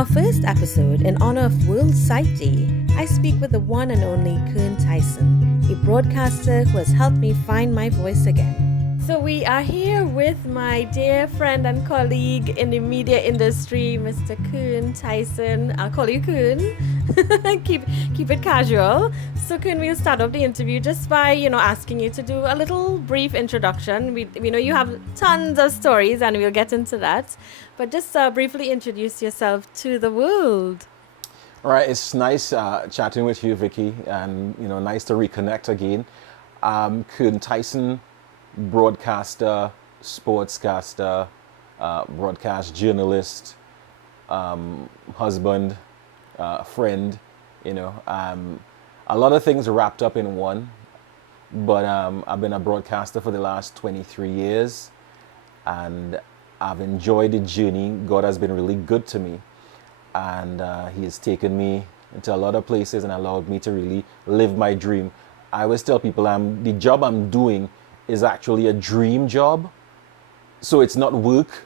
our first episode, in honor of World Sight Day, I speak with the one and only Kern Tyson, a broadcaster who has helped me find my voice again. So we are here with my dear friend and colleague in the media industry, Mr. Kern Tyson. I'll call you Kern. keep it casual. So Kern, we'll start off the interview just by, asking you to do a little brief introduction. We know you have tons of stories and we'll get into that. But just briefly introduce yourself to the world. All right, it's nice chatting with you, Vicky, and nice to reconnect again. Kern Tyson, broadcaster, sportscaster, broadcast journalist, husband, friend. A lot of things wrapped up in one. But I've been a broadcaster for the last 23 years, and I've enjoyed the journey. God has been really good to me, and He has taken me into a lot of places and allowed me to really live my dream. I always tell people the job I'm doing is actually a dream job. So it's not work.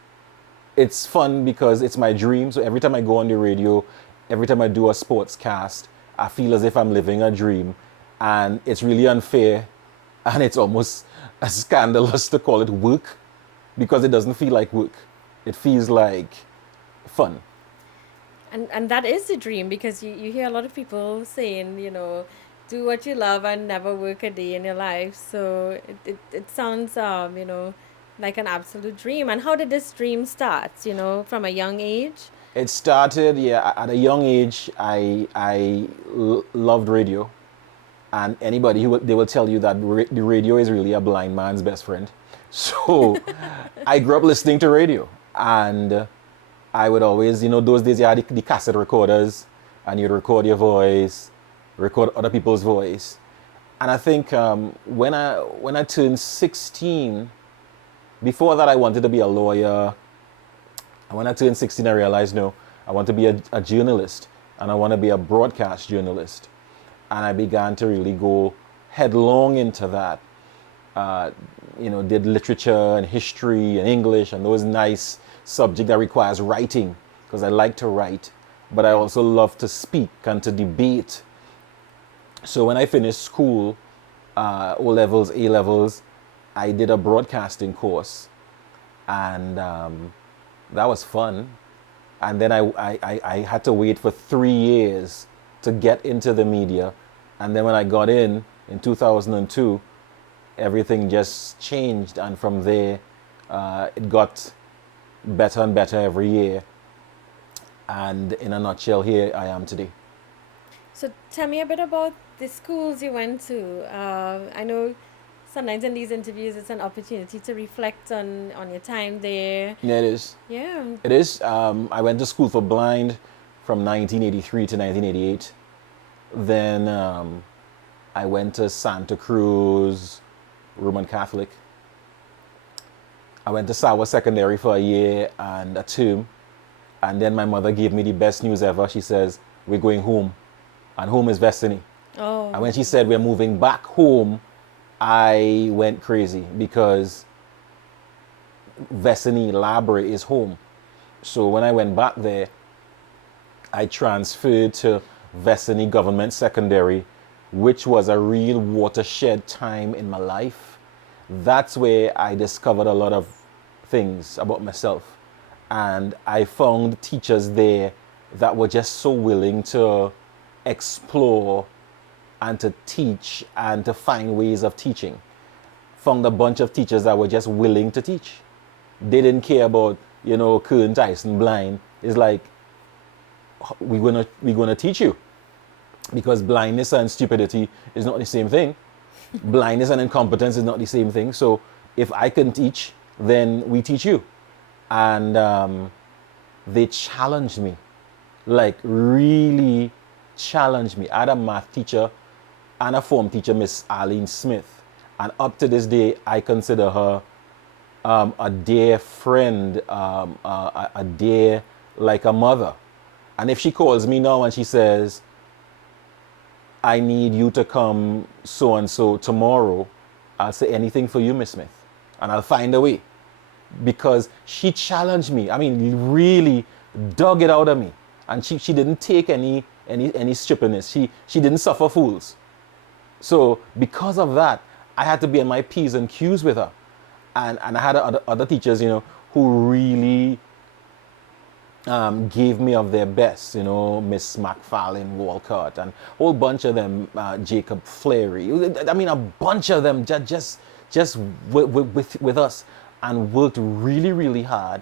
It's fun because it's my dream. So every time I go on the radio, every time I do a sports cast, I feel as if I'm living a dream. And it's really unfair. And it's almost scandalous to call it work because it doesn't feel like work. It feels like fun. And that is the dream, because you hear a lot of people saying, do what you love and never work a day in your life. So it sounds, like an absolute dream. And how did this dream start, from a young age? It started, at a young age. I loved radio. And anybody, they will tell you that the radio is really a blind man's best friend. So I grew up listening to radio. And I would always, those days you had the cassette recorders and you'd record your voice, record other people's voice. And I think when I turned 16, before that I wanted to be a lawyer. And when I turned 16, I realized, no, I want to be a journalist, and I want to be a broadcast journalist. And I began to really go headlong into that. Did literature and history and English and those nice subjects that requires writing, because I like to write, but I also love to speak and to debate. So when I finished school, O levels, A levels, I did a broadcasting course, and that was fun. And then I had to wait for 3 years to get into the media. And then when I got in 2002, everything just changed. And from there, it got better and better every year. And in a nutshell, here I am today. So tell me a bit about the schools you went to. I know sometimes in these interviews it's an opportunity to reflect on your time there. Yeah, it is. Yeah. It is. I went to school for blind from 1983 to 1988. Then I went to Santa Cruz, Roman Catholic. I went to Sawa Secondary for a year and a term. And then my mother gave me the best news ever. She says, we're going home. And home is Vestini. Oh. And when she said we're moving back home, I went crazy, because Vestini Library is home. So when I went back there, I transferred to Vestini Government Secondary, which was a real watershed time in my life. That's where I discovered a lot of things about myself. And I found teachers there that were just so willing to explore and to teach and to find ways of teaching. Found a bunch of teachers that were just willing to teach. They didn't care about, Kern Tyson blind. It's like, we're gonna teach you. Because blindness and stupidity is not the same thing. Blindness and incompetence is not the same thing. So if I can teach, then we teach you. And they challenged me, like really challenged me. I had a math teacher and a form teacher, Miss Arlene Smith. And up to this day, I consider her a dear friend, a dear, like a mother. And if she calls me now and she says, I need you to come so-and-so tomorrow, I'll say anything for you, Miss Smith. And I'll find a way. Because she challenged me. I mean, really dug it out of me. And she didn't take any stupidness. She didn't suffer fools. So because of that, I had to be on my P's and Q's with her. And I had other teachers, who really gave me of their best, Miss McFarlane Walcott and a whole bunch of them, Jacob Fleury. I mean, a bunch of them just with us and worked really, really hard.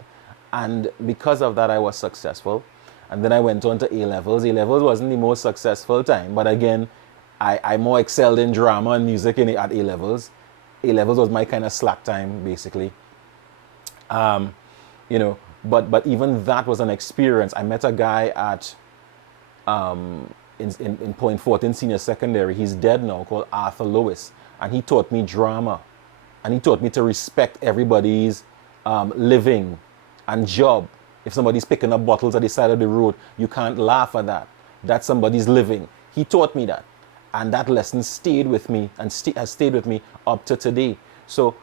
And because of that, I was successful. And then I went on to A-levels. A-levels wasn't the most successful time, but again, I more excelled in drama and music at A-levels. A-levels was my kind of slack time, basically. But even that was an experience. I met a guy at in Point Fortin Senior Secondary. He's dead now, called Arthur Lewis, and he taught me drama, and he taught me to respect everybody's living and job. If somebody's picking up bottles at the side of the road, you can't laugh at that. That's somebody's living. He taught me that, and that lesson stayed with me and has stayed with me up to today. So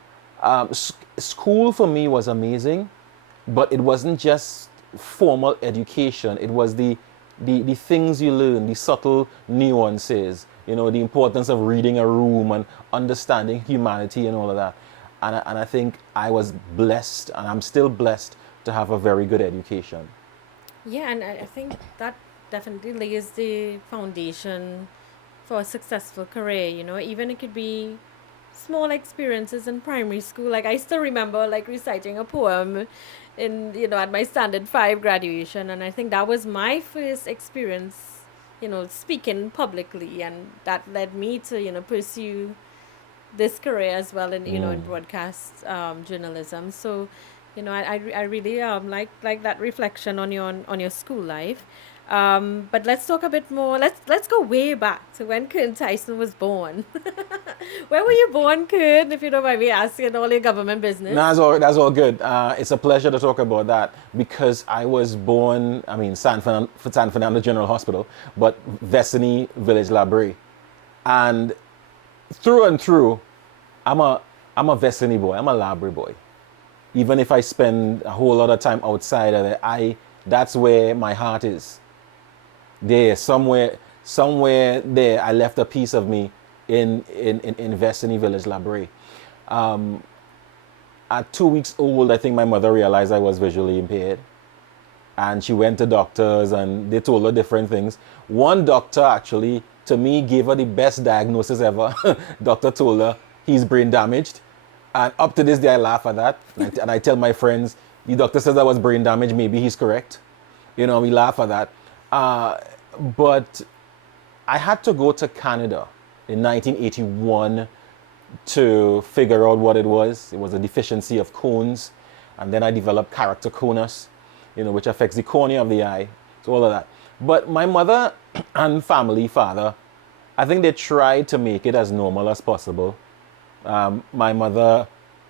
school for me was amazing. But it wasn't just formal education. It was the things you learn, the subtle nuances, the importance of reading a room and understanding humanity and all of that. And I think I was blessed, and I'm still blessed to have a very good education. Yeah, and I think that definitely lays the foundation for a successful career. Even it could be small experiences in primary school. Like I still remember reciting a poem at my standard 5 graduation, and I think that was my first experience speaking publicly, and that led me to pursue this career as well in broadcast journalism. So I really like that reflection on your school life. But let's talk a bit more. Let's go way back to when Kern Tyson was born. Where were you born, Kern? If you don't mind me asking, all your government business. No, that's all good. It's a pleasure to talk about that because I was born, San Fernando General Hospital, but Vesini Village Labrie, and through, I'm a Vesini boy. I'm a Labrie boy. Even if I spend a whole lot of time outside of it, that's where my heart is. There, somewhere there, I left a piece of me in Vesini Village Labrie. At 2 weeks old, I think my mother realized I was visually impaired. And she went to doctors and they told her different things. One doctor actually, to me, gave her the best diagnosis ever. Doctor told her he's brain damaged. And up to this day, I laugh at that. And I tell my friends, the doctor says I was brain damaged, maybe he's correct. We laugh at that. But I had to go to Canada in 1981 to figure out what it was. It was a deficiency of cones. And then I developed character conus, which affects the cornea of the eye. So all of that. But my mother and father, I think they tried to make it as normal as possible. My mother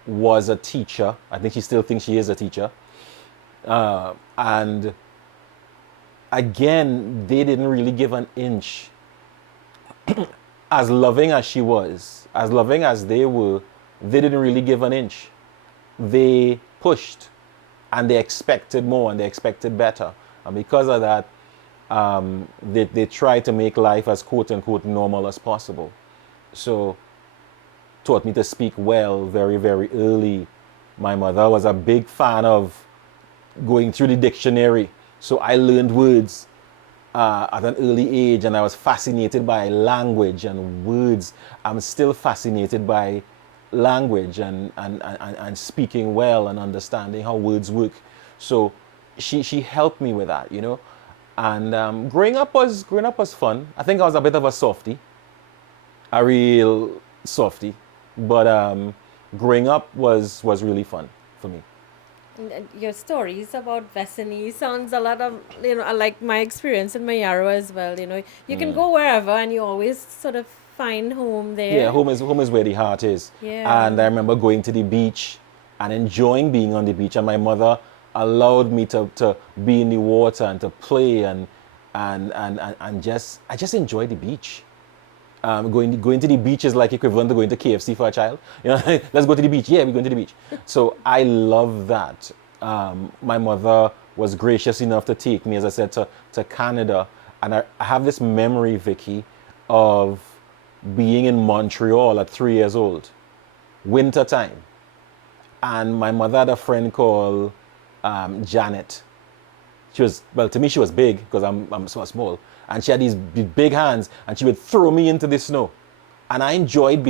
was a teacher. I think she still thinks she is a teacher. And again, they didn't really give an inch. As loving as she was, as loving as they were, they didn't really give an inch. They pushed and they expected more and they expected better. And because of that, they tried to make life as quote unquote normal as possible. So, taught me to speak well very, very early. My mother was a big fan of going through the dictionary. So I learned words at an early age, and I was fascinated by language and words. I'm still fascinated by language and speaking well and understanding how words work. So she helped me with that, And growing up was fun. I think I was a bit of a softie, a real softie. But growing up was really fun for me. Your stories about Vesini sounds a lot of, like my experience in Mayaro as well. You can go wherever and you always sort of find home there. Yeah, home is where the heart is. Yeah. And I remember going to the beach and enjoying being on the beach. And my mother allowed me to be in the water and to play and I just enjoy the beach. Going to the beach is like equivalent to going to KFC for a child. Let's go to the beach. Yeah, we're going to the beach. So I love that. My mother was gracious enough to take me, as I said, to Canada. And I have this memory, Vicky, of being in Montreal at 3 years old, winter time. And my mother had a friend called Janet. She was, well, to me, she was big because I'm so small. And she had these big hands and she would throw me into the snow. And I enjoyed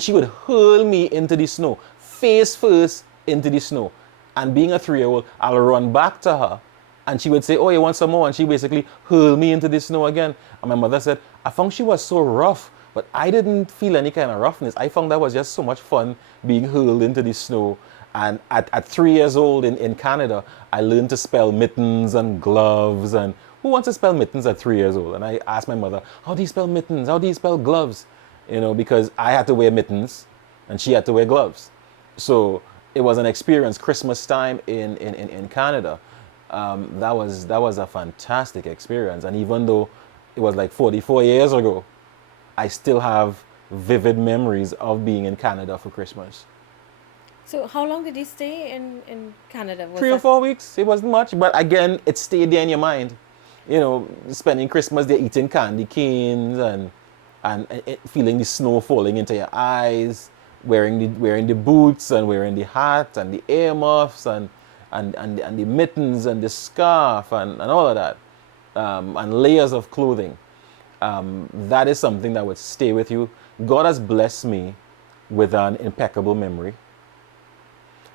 she would hurl me into the snow, face first into the snow. And being a 3-year-old, I'll run back to her and she would say, oh, you want some more? And she basically hurled me into the snow again. And my mother said, I found she was so rough, but I didn't feel any kind of roughness. I found that was just so much fun being hurled into the snow. And at 3 years old in Canada, I learned to spell mittens and gloves. And who wants to spell mittens at 3 years old? And I asked my mother, how do you spell mittens? How do you spell gloves? Because I had to wear mittens and she had to wear gloves. So it was an experience. Christmas time in Canada, that was a fantastic experience. And even though it was like 44 years ago, I still have vivid memories of being in Canada for Christmas. So how long did you stay in Canada? Was 3 or 4 weeks. It wasn't much, but again, it stayed there in your mind. Spending Christmas there eating candy canes and feeling the snow falling into your eyes, wearing the boots and wearing the hat and the earmuffs and the mittens and the scarf and all of that, and layers of clothing. That is something that would stay with you. God has blessed me with an impeccable memory.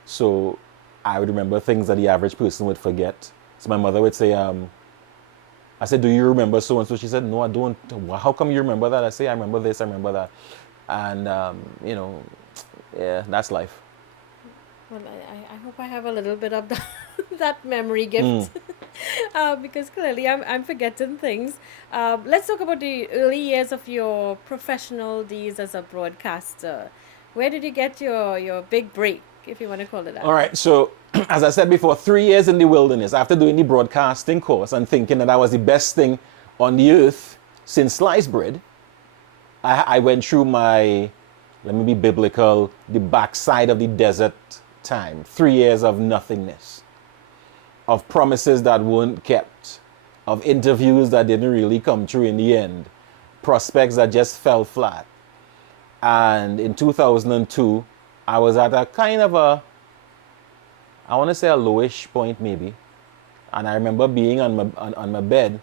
So I would remember things that the average person would forget. So my mother would say, I said, do you remember so and so? She said, no, I don't. How come you remember that? I say, I remember this, I remember that. And, yeah, that's life. Well, I hope I have a little bit of that memory gift. Because clearly I'm forgetting things. Let's talk about the early years of your professional days as a broadcaster. Where did you get your big break, if you want to call it that? All right, so as I said before, 3 years in the wilderness after doing the broadcasting course and thinking that was the best thing on the earth since sliced bread, I went through my, let me be biblical, the backside of the desert time. 3 years of nothingness, of promises that weren't kept, of interviews that didn't really come true in the end, prospects that just fell flat. And in 2002, I was at a kind of I want to say a lowish point maybe. And I remember being on my bed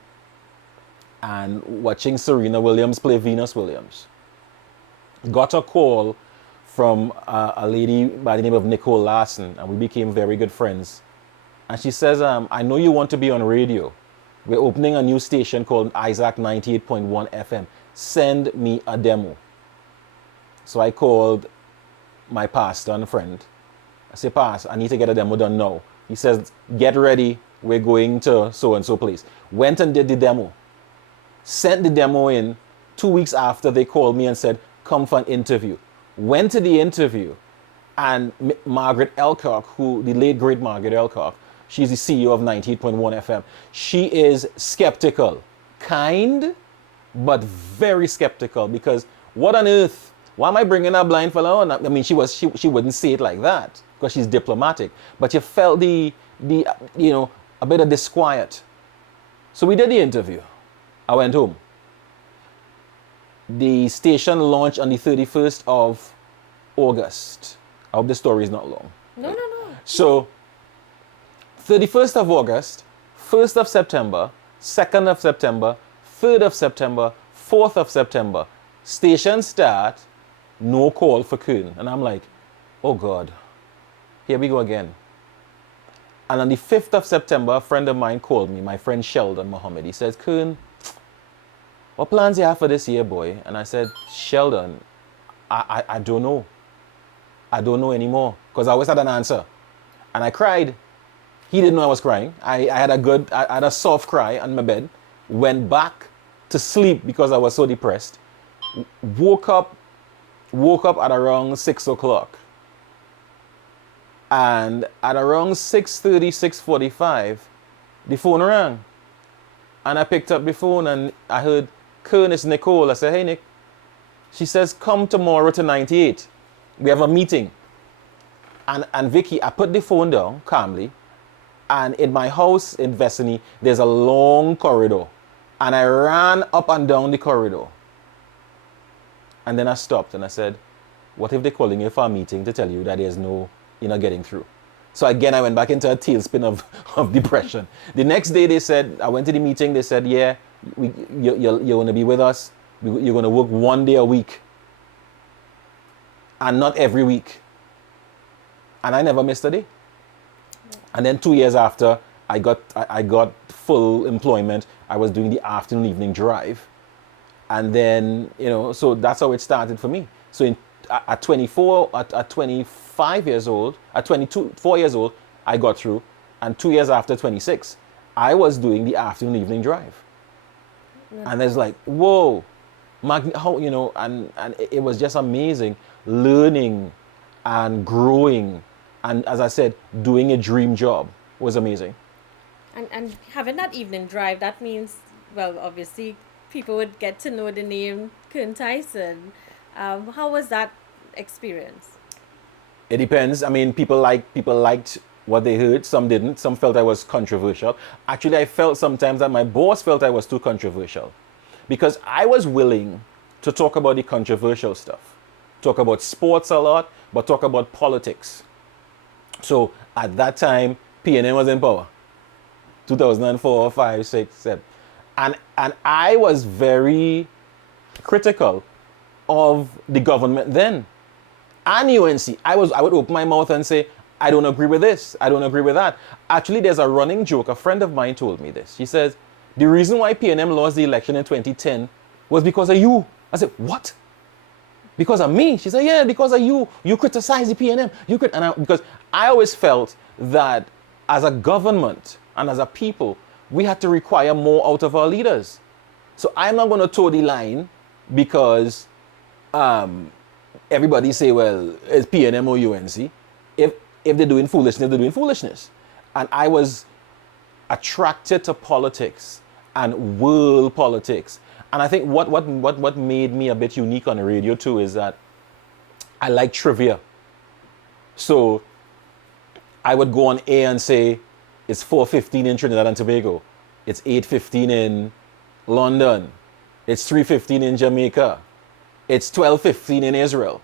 and watching Serena Williams play Venus Williams. Got a call from a lady by the name of Nicole Larson, and we became very good friends. And she says, I know you want to be on radio. We're opening a new station called Isaac 98.1 FM. Send me a demo. So I called my pastor and friend. I said, Pastor, I need to get a demo done now. He says, get ready. We're going to so-and-so place. Went and did the demo. Sent the demo in. 2 weeks after, they called me and said, come for an interview. Went to the interview. And Margaret Elcock, the late great Margaret Elcock, she's the CEO of 98.1 FM. She is skeptical. Kind, but very skeptical. Because what on earth? Why am I bringing a blind fellow on? I mean, she wouldn't say it like that because she's diplomatic. But you felt a bit of disquiet. So we did the interview. I went home. The station launched on the 31st of August. I hope the story is not long. No. So 31st of August, 1st of September, 2nd of September, 3rd of September, 4th of September. Station start. No call for Kern. And I'm like, oh God, here we go again. And on the 5th of September, a friend of mine called me, my friend Sheldon Mohammed. He says, Kern, what plans you have for this year, boy? And I said, Sheldon, I don't know. I don't know anymore. Because I always had an answer. And I cried. He didn't know I was crying. I had a soft cry on my bed. Went back to sleep because I was so depressed. Woke up at around 6 o'clock. And at around 6:30, 6:45, the phone rang. And I picked up the phone and I heard, Kern, it's Nicole. I said, hey, Nick. She says, come tomorrow to 98. We have a meeting. And Vicky, I put the phone down calmly And in my house in Vesini, there's a long corridor. And I ran up and down the corridor. And then I stopped and I said, what if they're calling you for a meeting to tell you that there's no, you're not getting through? So again, I went back into a tailspin of depression. The next day they said, I went to the meeting, they said, yeah, you're going to be with us. You're going to work 1 day a week. And not every week. And I never missed a day. And then 2 years after, I got full employment. I was doing the afternoon, evening drive. And then, so that's how it started for me. So at 24, at 25 years old, at 4 years old, I got through. And 2 years after 26, I was doing the afternoon, evening drive. Yeah. And it's like, whoa, how, and it was just amazing learning and growing. And as I said, doing a dream job was amazing. And having that evening drive, that means, well, obviously, people would get to know the name Kern Tyson. How was that experience? It depends. I mean, people liked what they heard. Some didn't. Some felt I was controversial. Actually, I felt sometimes that my boss felt I was too controversial, because I was willing to talk about the controversial stuff, talk about sports a lot, but talk about politics. So at that time, PNM was in power. 2004, 5, 6, 7. And I was very critical of the government then. And UNC, I would open my mouth and say, I don't agree with this, I don't agree with that. Actually, there's a running joke. A friend of mine told me this. She says, the reason why PNM lost the election in 2010 was because of you. I said, what? Because of me? She said, yeah, because of you. You criticize the PNM. Because I always felt that as a government and as a people, we had to require more out of our leaders. So I'm not going to toe the line because everybody say, well, it's PNM or UNC. If they're doing foolishness, they're doing foolishness. And I was attracted to politics and world politics. And I think what made me a bit unique on the radio too is that I like trivia. So I would go on air and say, it's 4:15 in Trinidad and Tobago. It's 8:15 in London. It's 3:15 in Jamaica. It's 12:15 in Israel.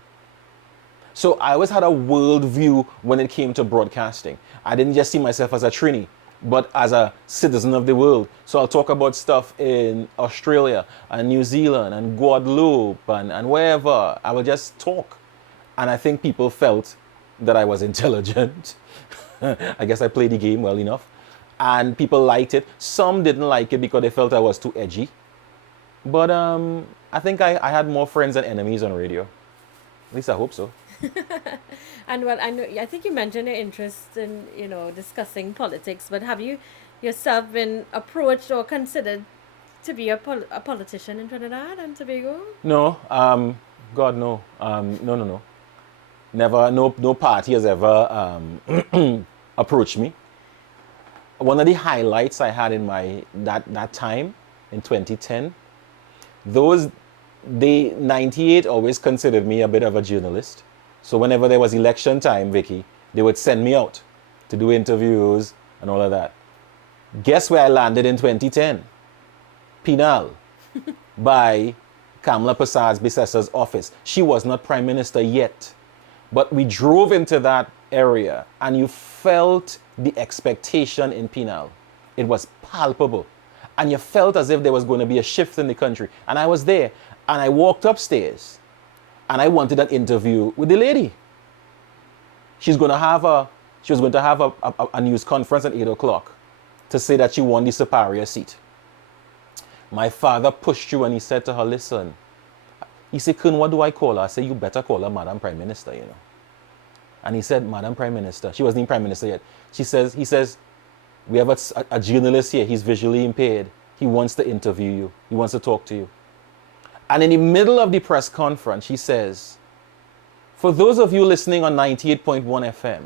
So I always had a world view when it came to broadcasting. I didn't just see myself as a Trini, but as a citizen of the world. So I'll talk about stuff in Australia and New Zealand and Guadeloupe and wherever. I will just talk. And I think people felt that I was intelligent. I guess I played the game well enough. And people liked it. Some didn't like it because they felt I was too edgy. But I think I had more friends than enemies on radio. At least I hope so. And well, I think you mentioned your interest in, discussing politics, but have you yourself been approached or considered to be a politician in Trinidad and Tobago? No, God, no. No. Never, no party has ever approached me. One of the highlights I had in that time, in 2010, 98 always considered me a bit of a journalist. So whenever there was election time, Vicky, they would send me out to do interviews and all of that. Guess where I landed in 2010? Penal by Kamala Prasad's Besessa's office. She was not Prime Minister yet. But we drove into that area and you felt the expectation in Penal. It was palpable. And you felt as if there was going to be a shift in the country. And I was there and I walked upstairs and I wanted an interview with the lady. She was going to have a news conference at 8 o'clock to say that she won the superior seat. My father pushed through and he said to her, listen. He said, Kern, what do I call her? I said, you better call her Madam Prime Minister, And he said, Madam Prime Minister. She wasn't even Prime Minister yet. He says, we have a journalist here. He's visually impaired. He wants to interview you. He wants to talk to you. And in the middle of the press conference, he says, for those of you listening on 98.1 FM,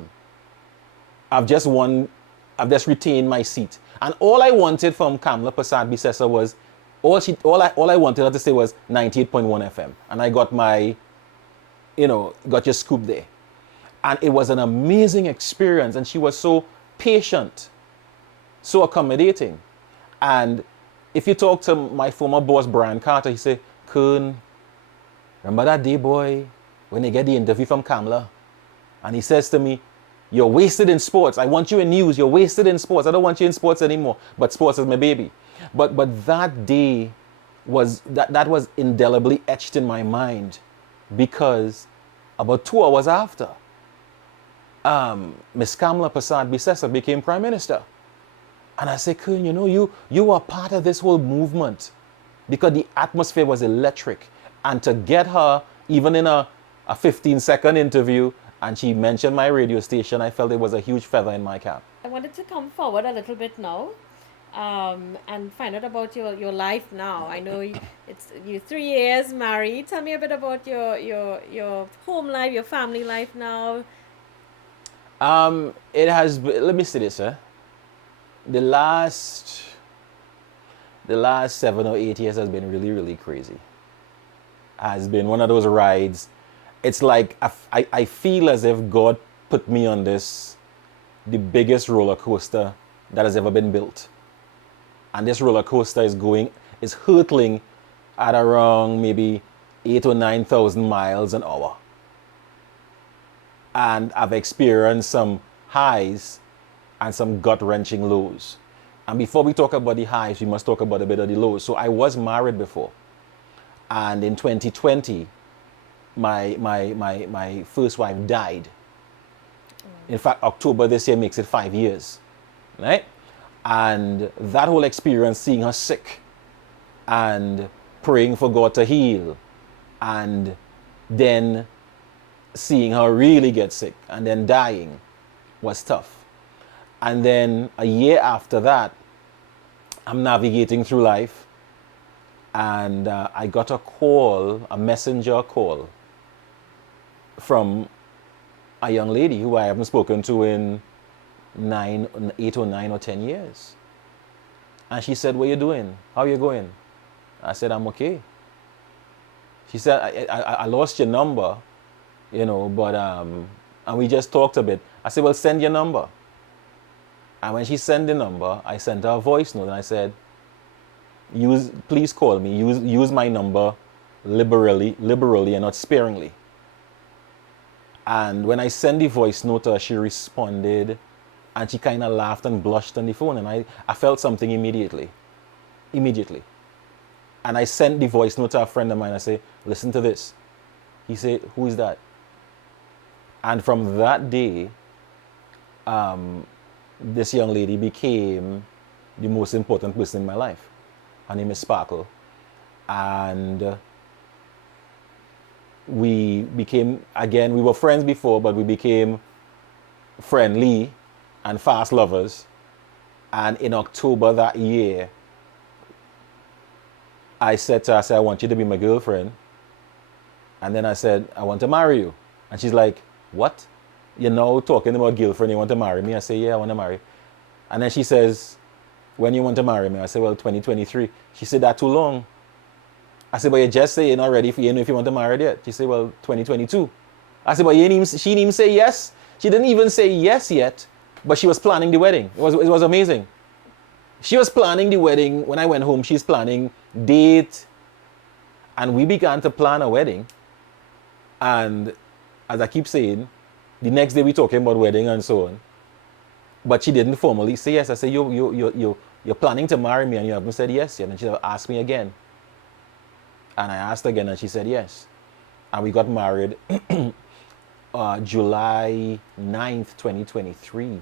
I've just retained my seat. And all I wanted from Kamala Prasad Besessa was, all I wanted her to say was 98.1 FM. And I got my, got your scoop there. And it was an amazing experience. And she was so patient so accommodating. And if you talk to my former boss, Brian Carter, he say, Kern, remember that day, boy, when they get the interview from Kamala? And he says to me, you're wasted in sports. I want you in news. You're wasted in sports. I don't want you in sports anymore. But sports is my baby. But that day that was indelibly etched in my mind, because about 2 hours after, Miss Kamala Prasad Bisesa became Prime Minister. And I said, Kern, you are part of this whole movement, because the atmosphere was electric. And to get her, even in a 15-second interview, and she mentioned my radio station, I felt it was a huge feather in my cap. I wanted to come forward a little bit now, and find out about your life now. I know you're 3 years married. Tell me a bit about your home life, your family life now. It has been, let me say this, the last 7 or 8 years has been really, really crazy. Has been one of those rides. It's like I feel as if God put me on the biggest roller coaster that has ever been built. And this roller coaster is hurtling at around maybe 8,000 or 9,000 miles an hour. And I've experienced some highs and some gut-wrenching lows. And before we talk about the highs, we must talk about a bit of the lows. So I was married before. And in 2020, my first wife died. In fact, October this year makes it 5 years, right? And that whole experience, seeing her sick and praying for God to heal, and then seeing her really get sick and then dying, was tough. And then a year after that, I'm navigating through life, and I got a messenger call from a young lady who I haven't spoken to in 8 or 9 or 10 years. And she said, what are you doing? How are you going? I said, I'm okay. She said, I lost your number, but, and we just talked a bit. I said, well, send your number. And when she sent the number, I sent her a voice note, and I said, please call me. Use my number liberally and not sparingly. And when I sent the voice note to her, she responded, and she kind of laughed and blushed on the phone, and I felt something immediately. And I sent the voice note to a friend of mine. I said, listen to this. He said, who is that? And from that day, this young lady became the most important person in my life. Her name is Sparkle. And we became, again, we were friends before, but we became friendly and fast lovers. And in October that year, I said to her, I want you to be my girlfriend. And then I said, I want to marry you. And she's like, what? You're now talking about girlfriend, you want to marry me? I say, yeah, I want to marry. And then she says, when you want to marry me? I said, well, 2023. She said, that's too long. I said, but you just say you're not ready for you know if you want to marry yet. She said, well, 2022. I said, but she didn't even say yes. She didn't even say yes yet, but she was planning the wedding. It was amazing. She was planning the wedding. When I went home, she's planning date. And we began to plan a wedding. And as I keep saying, the next day we talking about wedding and so on. But she didn't formally say yes. I said, you're planning to marry me and you haven't said yes yet. And she asked me again. And I asked again and she said yes. And we got married July 9th, 2023.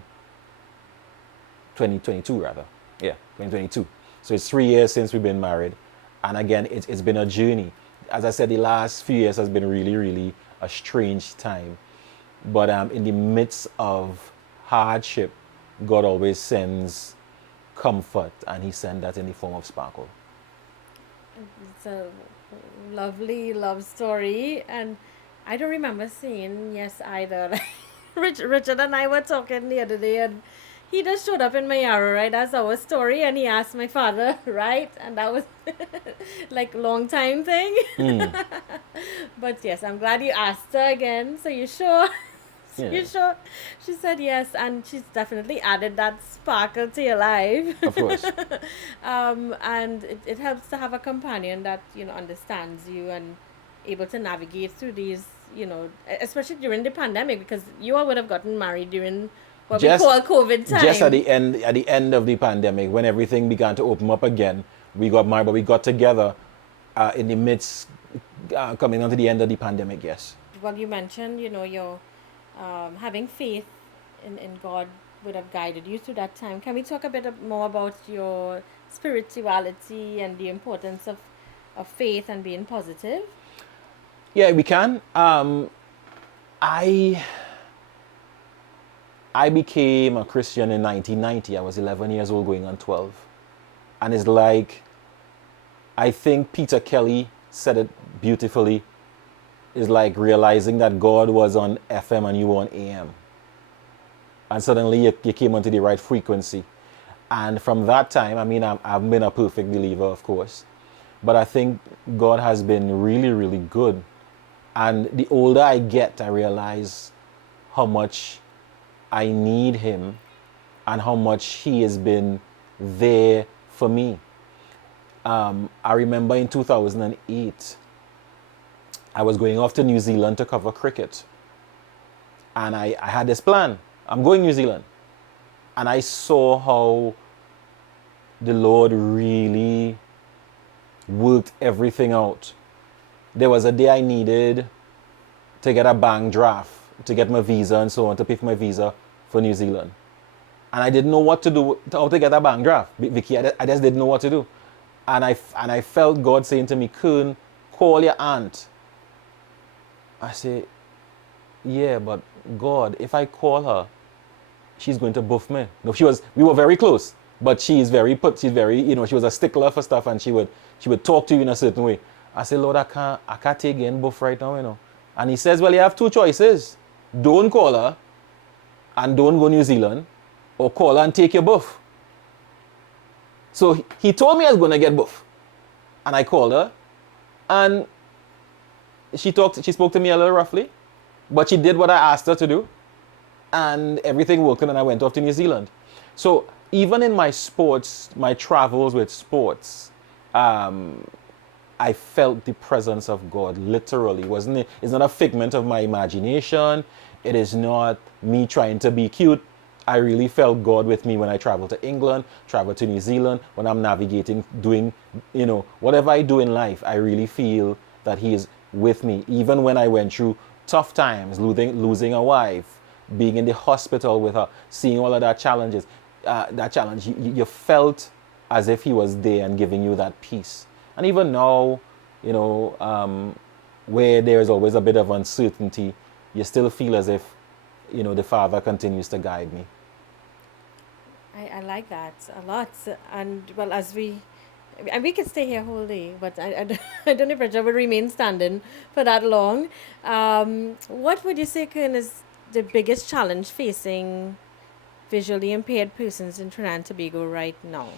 2022 rather. Yeah, 2022. So it's 3 years since we've been married. And again, it's been a journey. As I said, the last few years has been really, really a strange time. But in the midst of hardship, God always sends comfort, and he sent that in the form of Sparkle. It's a lovely love story, and I don't remember saying yes either. Richard and I were talking the other day, and he just showed up in my yard, right? That's our story, and he asked my father, right? And that was like a long time thing. But yes, I'm glad you asked her again. So you sure? Yeah. You sure? She said yes, and she's definitely added that sparkle to your life. Of course. And it helps to have a companion that, understands you and able to navigate through these, especially during the pandemic, because you all would have gotten married during what we Just call COVID time. just at the end of the pandemic, when everything began to open up again, we got married, but we got together in the midst, coming onto the end of the pandemic. Yes. Well, you mentioned, your having faith in God would have guided you through that time. Can we talk a bit more about your spirituality and the importance of faith and being positive? Yeah, we can. I I became a Christian in 1990. I was 11 years old, going on 12, and it's like, I think Peter Kelly said it beautifully. It's like realizing that God was on FM and you were on AM. And suddenly you came onto the right frequency. And from that time, I mean, I've been a perfect believer, of course. But I think God has been really, really good. And the older I get, I realize how much I need Him and how much He has been there for me. I remember in 2008, I was going off to New Zealand to cover cricket. And I had this plan. I'm going New Zealand. And I saw how the Lord really worked everything out. There was a day I needed to get a bank draft, to get my visa and so on, to pay for my visa for New Zealand. And I didn't know what to do, how to get a bank draft. Vicky, I just didn't know what to do. And I felt God saying to me, Kern, call your aunt. I say, yeah, but God, if I call her, she's going to buff me. No, we were very close, but she's very, she was a stickler for stuff, and she would talk to you in a certain way. I say, Lord, I can't take in buff right now, And He says, well, you have two choices. Don't call her and don't go New Zealand, or call her and take your buff. So He told me I was going to get buff. And I called her, and she spoke to me a little roughly, but she did what I asked her to do, and everything worked, and I went off to New Zealand. So even in my sports, my travels with sports, I felt the presence of God, literally. It's not a figment of my imagination. It is not me trying to be cute. I really felt God with me when I traveled to England, traveled to New Zealand, when I'm navigating, doing, whatever I do in life, I really feel that He is with me. Even when I went through tough times, losing a wife, being in the hospital with her, seeing all of that challenge, you felt as if He was there and giving you that peace. And even now, where there is always a bit of uncertainty, you still feel as if, the Father continues to guide me. I like that a lot. And well, we could stay here whole day, but I don't know if I would remain standing for that long. What would you say, Kern, is the biggest challenge facing visually impaired persons in Trinidad and Tobago right now?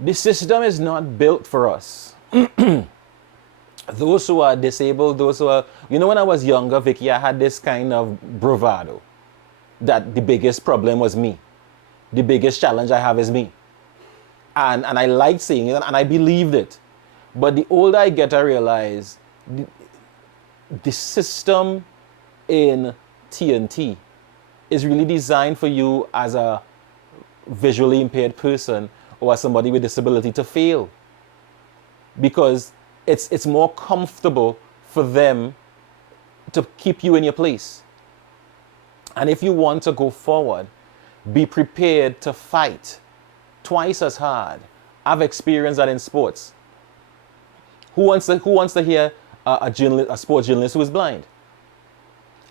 The system is not built for us. Those who are disabled, when I was younger, Vicky, I had this kind of bravado that the biggest problem was me. The biggest challenge I have is me. And I liked saying it, and I believed it. But the older I get, I realize the system in TNT is really designed for you as a visually impaired person or as somebody with disability to fail. Because it's more comfortable for them to keep you in your place. And if you want to go forward, be prepared to fight twice as hard. I've experienced that in sports. Who wants to hear a sports journalist who is blind?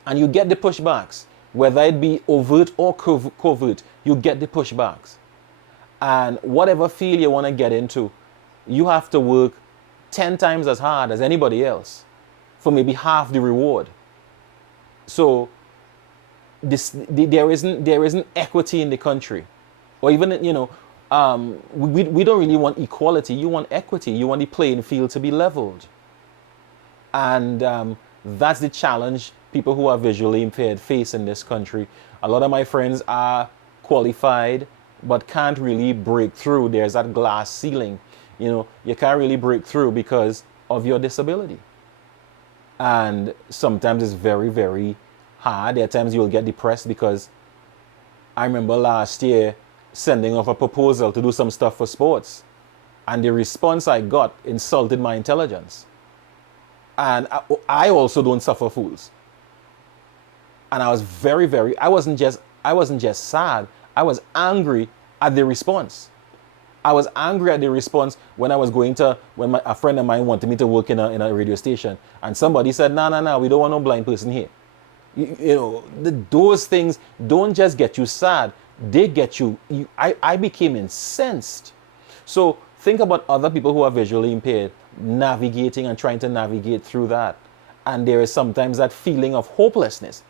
And you get the pushbacks, whether it be overt or covert, you get the pushbacks. And whatever field you want to get into, you have to work 10 times as hard as anybody else for maybe half the reward. So there isn't equity in the country, or even we don't really want equality. You want equity. You want the playing field to be leveled, and that's the challenge people who are visually impaired face in this country. A lot of my friends are qualified but can't really break through. There's that glass ceiling. You can't really break through because of your disability. And sometimes it's very, very hard. There are times you'll get depressed because I remember last year sending off a proposal to do some stuff for sports. And the response I got insulted my intelligence. And I also don't suffer fools. And I was very, very, I wasn't just sad. I was angry at the response. I was angry at the response when I was when a friend of mine wanted me to work in a radio station. And somebody said, no, we don't want no blind person here. Those things don't just get you sad. They get you, I became incensed. So think about other people who are visually impaired navigating and trying to navigate through that. And there is sometimes that feeling of hopelessness.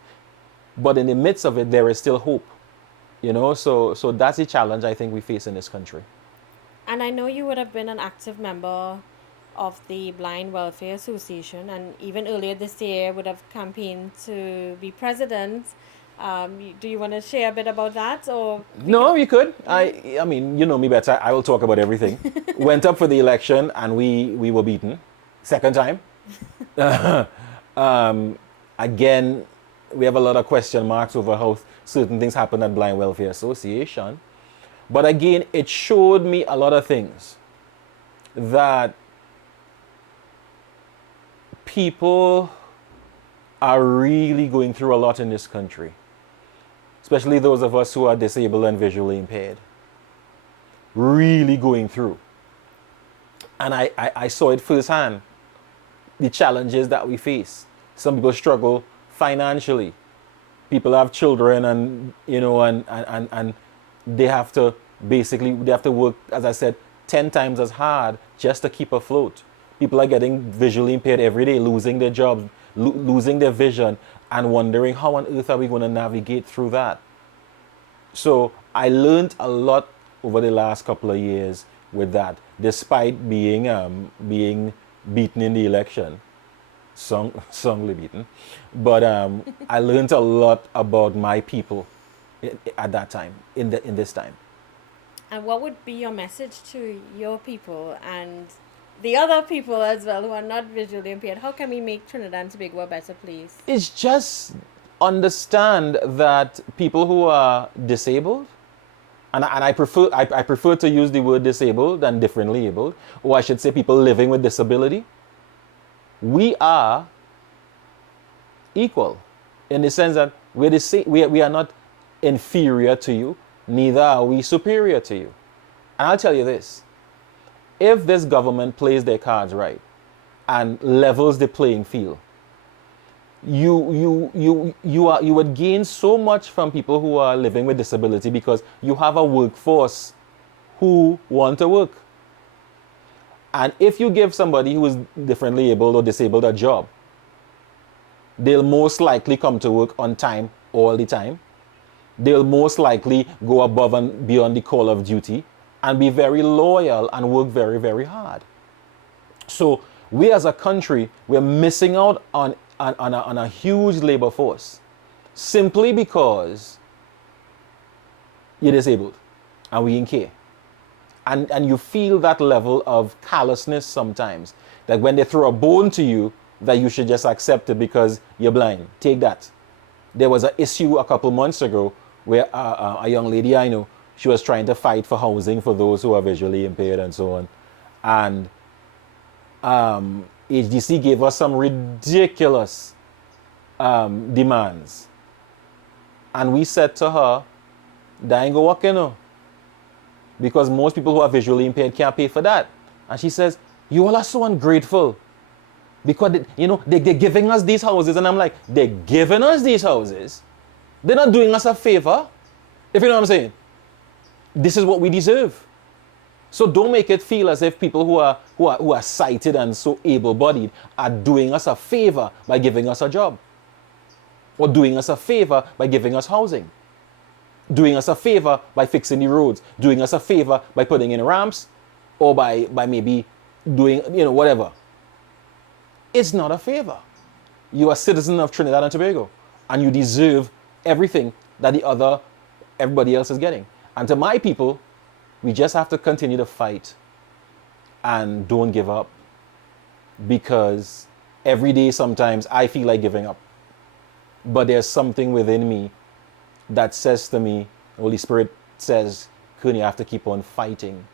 But in the midst of it, there is still hope. So that's a challenge I think we face in this country. And I know you would have been an active member of the Blind Welfare Association, and even earlier this year would have campaigned to be president. Do you want to share a bit about that? Or no, you could. I mean, you know me better. I will talk about everything. Went up for the election and we were beaten. Second time. Again, we have a lot of question marks over how certain things happen at Blind Welfare Association. But again, it showed me a lot of things that people are really going through a lot in this country, especially those of us who are disabled and visually impaired. Really going through. And I saw it firsthand, the challenges that we face. Some people struggle financially. People have children and they have to work, as I said, 10 times as hard just to keep afloat. People are getting visually impaired every day, losing their jobs, losing their vision, and wondering how on earth are we going to navigate through that. So I learned a lot over the last couple of years with that, despite being beaten in the election, strongly beaten. But I learned a lot about my people at that time, in this time. And what would be your message to your people and the other people as well who are not visually impaired? How can we make Trinidad and Tobago a better place? It's just understand that people who are disabled, and I prefer to use the word disabled than differently abled, or I should say people living with disability, we are equal in the sense that we are not inferior to you, neither are we superior to you. And I'll tell you this, if this government plays their cards right and levels the playing field, you would gain so much from people who are living with disability because you have a workforce who want to work. And if you give somebody who is differently able or disabled a job, they'll most likely come to work on time all the time. They'll most likely go above and beyond the call of duty and be very loyal and work very, very hard. So we as a country, we're missing out on a huge labor force simply because you're disabled and we ain't care. And you feel that level of callousness sometimes, that when they throw a bone to you, that you should just accept it because you're blind. Take that. There was an issue a couple months ago where a young lady I know, she was trying to fight for housing for those who are visually impaired and so on. And HDC gave us some ridiculous demands. And we said to her, that ain't gonna work, you know, because most people who are visually impaired can't pay for that. And she says, you all are so ungrateful. Because, they're giving us these houses. And I'm like, they're giving us these houses. They're not doing us a favor. If you know what I'm saying. This is what we deserve. So don't make it feel as if people who are sighted and so able-bodied are doing us a favor by giving us a job. Or doing us a favor by giving us housing. Doing us a favor by fixing the roads. Doing us a favor by putting in ramps. Or by maybe doing, whatever. It's not a favor. You are a citizen of Trinidad and Tobago, and you deserve everything that everybody else is getting. And to my people, we just have to continue to fight and don't give up, because every day sometimes I feel like giving up. But there's something within me that says to me, Holy Spirit says, Kern, you have to keep on fighting.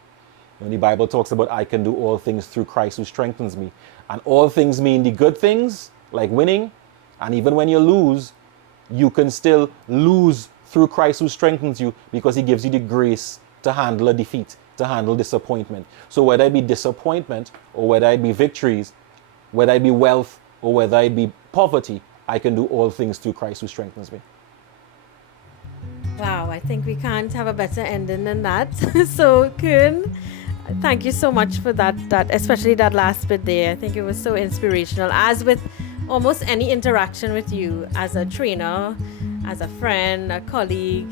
When the Bible talks about I can do all things through Christ who strengthens me. And all things mean the good things, like winning. And even when you lose, you can still lose through Christ who strengthens you, because he gives you the grace to handle a defeat, to handle disappointment. So whether it be disappointment, or whether it be victories, whether it be wealth, or whether it be poverty, I can do all things through Christ who strengthens me. Wow, I think we can't have a better ending than that. So, Kern, thank you so much for that, especially that last bit there. I think it was so inspirational. As with almost any interaction with you as a trainer, as a friend, a colleague,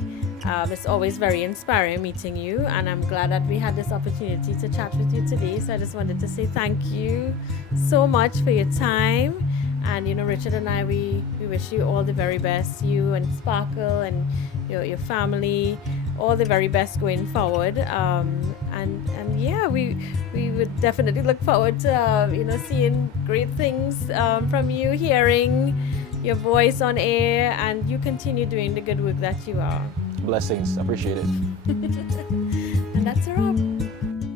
it's always very inspiring meeting you, and I'm glad that we had this opportunity to chat with you today. So I just wanted to say thank you so much for your time. And Richard and I, we wish you all the very best, you and Sparkle and your family, all the very best going forward. And yeah, we would definitely look forward to seeing great things from you, hearing your voice on air, and you continue doing the good work that you are. Blessings, appreciate it. And that's a wrap.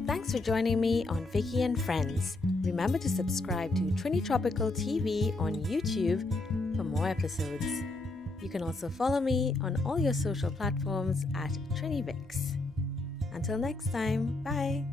Thanks for joining me on Vicky and Friends. Remember to subscribe to TriniTropical TV on YouTube for more episodes. You can also follow me on all your social platforms at TriniVix. Until next time, bye.